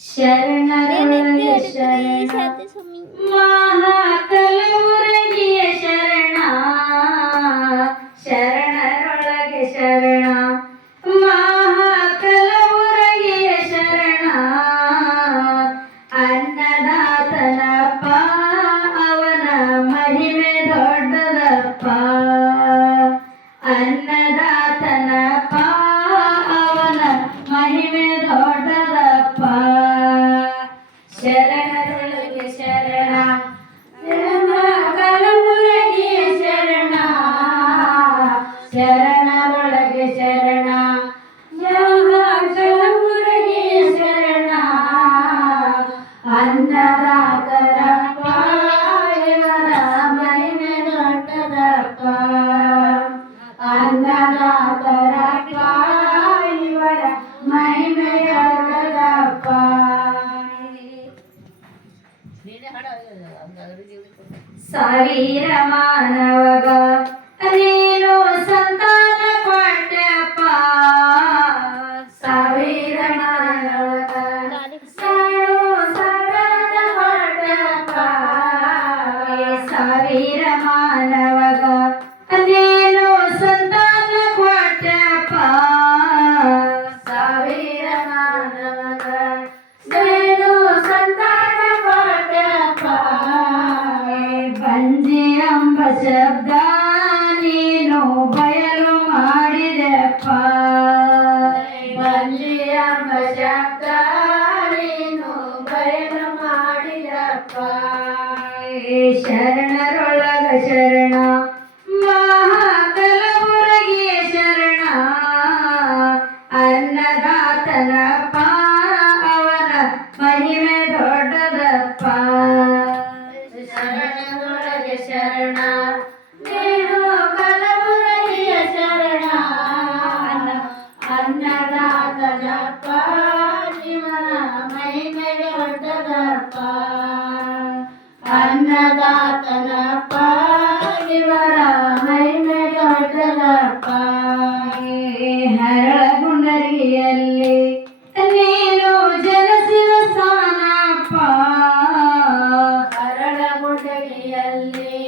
शरण शरण महाकल ಅನ್ನದಾತರಪ್ಪ ಇವರ ಮಹಿಮೆ ದೊಡ್ಡದಪ್ಪ ಅನ್ನದಾತರಪ್ಪ ಇವರ ಮಹಿಮೆ ದೊಡ್ಡದಪ್ಪ ಶರೀರ ಮಾನವಗ ನೀನು ಸಂತ ಅಂಜಿ ಎಂಬ ಶಬ್ದ ನೀನು ಬಯಲು ಮಾಡಿದೆಪ್ಪ. ಅಂಜಿ ಎಂಬ ಶಬ್ದ ನೀನು ಬಯಲು ಮಾಡಿದಪ್ಪ. ಶರಣರೊಳಗ ಶರಣ, ಮಹಾಕಲಬುರಗಿಯ ಶರಣ. ಅನ್ನದಾತನಪ್ಪ ಅವನ ಮಹಿಮೆ ತಾತನಪ್ಪ ಗುಂಡರಿಯಲ್ಲಿ ನೀನು ಗುಂಡರಿಯಲ್ಲಿ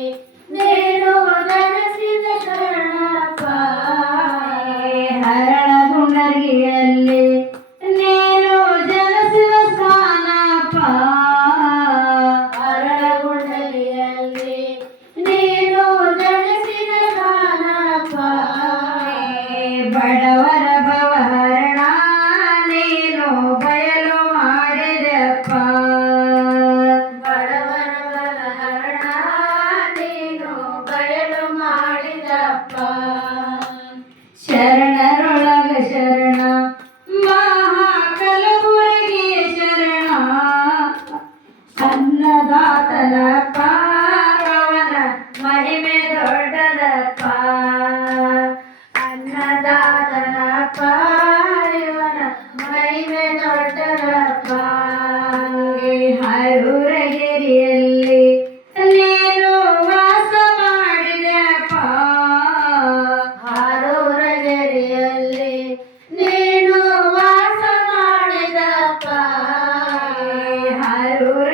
ನೀನು ಹರಳ ಗುಂಡರಿಯಲ್ಲಿ i'm not ರು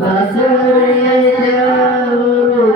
Pasuriya Jaya Guru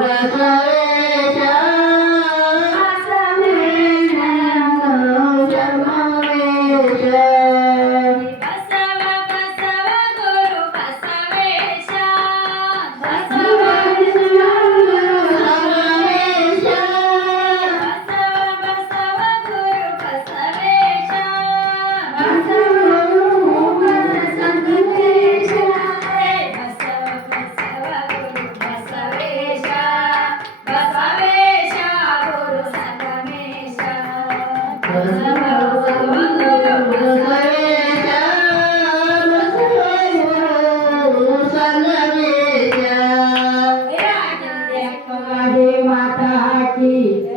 माता की